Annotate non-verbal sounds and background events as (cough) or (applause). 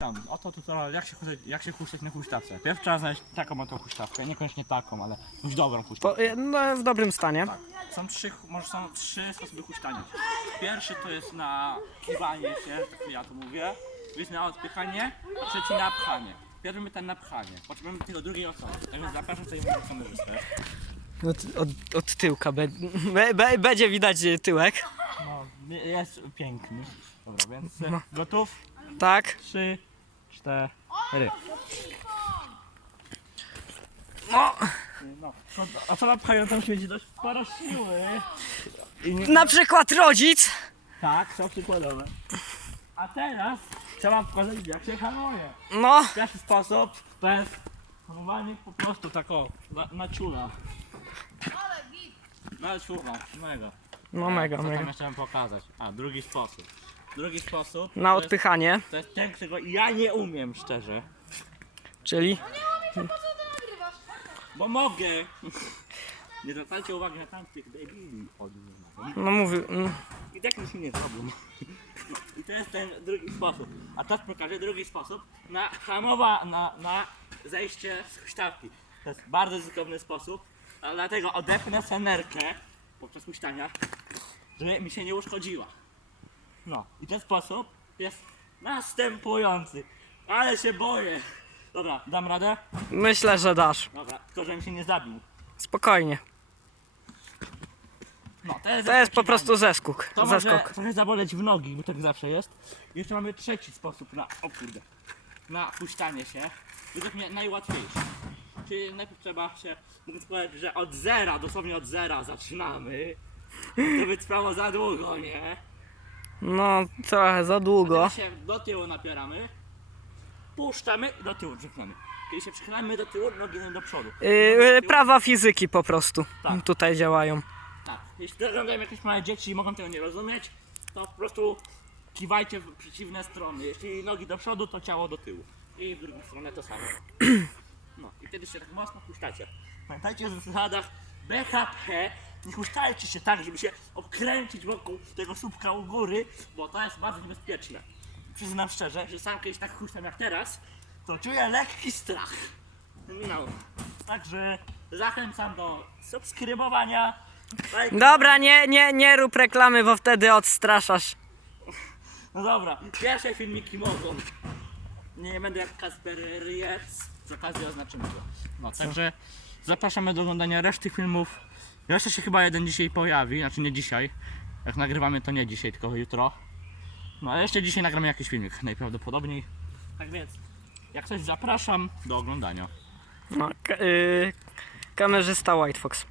Tam, oto tutorial, jak się, huśtać, jak się huśtać na huśtawce. Pierwszy trzeba znaleźć taką oto huśtawkę, niekoniecznie taką, ale jakąś dobrą huśtawkę. Po, no, w dobrym stanie. Tak. Są trzy, może są trzy sposoby huśtania. Pierwszy to jest na kiwanie się, tak ja to mówię. Jest na odpychanie, a trzeci na pchanie. Pierwszy ten na pchanie. Potrzebujemy tylko drugiej osoby. Tak więc zapraszam tutaj mojego kamerzystę. Od, od, od tyłka be, be, be, będzie widać e, tyłek. No, jest piękny. Dobra, więc No. gotów? Tak. Trzy, cztery. No, No, a co na pchaniu tam świeci dość sporo siły. Nie, na przykład rodzic. tak, są przykładowe. A teraz trzeba pokazać jak się hamuje. No, Pierwszy sposób to jest hamowanie po prostu tak o, na, na ciula. Na ciula, mega. no mega, Co tam mega. jeszcze pokazać? A, drugi sposób. Drugi sposób Na to jest, odpychanie, to jest ten, którego ja nie umiem szczerze. czyli Bo mogę. (laughs) Nie zwracajcie uwagi na tamtych debili od mnie. no mówił, mm, I tak nic mi nie zrobią. No, I to jest ten drugi sposób. A teraz pokażę drugi sposób na hamowa, na, na zejście z huśtawki. To jest bardzo ryzykowny sposób, a dlatego odepnę senerkę podczas huśtania, żeby mi się nie uszkodziła. No i ten sposób jest następujący. Ale się boję. Dobra, dam radę? myślę, że dasz. Dobra, tylko żebym się nie zabił. Spokojnie. No, to jest, To jest po prostu zeskok. To może Zeskok. trochę zaboleć w nogi, bo tak zawsze jest. Jeszcze mamy trzeci sposób na, o kurde, na puszczanie się. Według mnie najłatwiejszy. Czyli najpierw trzeba się, mógł powiedzieć, że od zera, dosłownie od zera zaczynamy. To by trwało za długo, nie? No, trochę za długo. Teraz się do tyłu napieramy, puszczamy i do tyłu przychylamy. Kiedy się przychylamy do tyłu, nogi idą do przodu. Yy, prawa fizyki po prostu Tak. tutaj działają. Tak, jeśli oglądają jakieś małe dzieci i mogą tego nie rozumieć, to po prostu kiwajcie w przeciwne strony. Jeśli nogi do przodu, to ciało do tyłu. I w drugą stronę to samo. (clears throat) No i wtedy się tak mocno puszczacie. Pamiętajcie o zasadach BHP. Nie puszczajcie się tak, żeby się okręcić wokół tego słupka u góry, bo to jest bardzo niebezpieczne. Przyznam szczerze, że sam kiedyś tak huśtam jak teraz, to czuję lekki strach. No. Także zachęcam do subskrybowania. Dobra, nie, nie, nie rób reklamy, bo wtedy odstraszasz. No dobra, pierwsze filmiki mogą. Nie będę jak Kasper Ryec. Z okazji oznaczymy to. No, także zapraszamy do oglądania reszty filmów. Jeszcze się chyba jeden dzisiaj pojawi, znaczy nie dzisiaj. Jak nagrywamy to nie dzisiaj, tylko jutro. No ale jeszcze dzisiaj nagramy jakiś filmik, najprawdopodobniej. Tak więc, jak coś zapraszam do oglądania. No, yy, kamerzysta White Fox.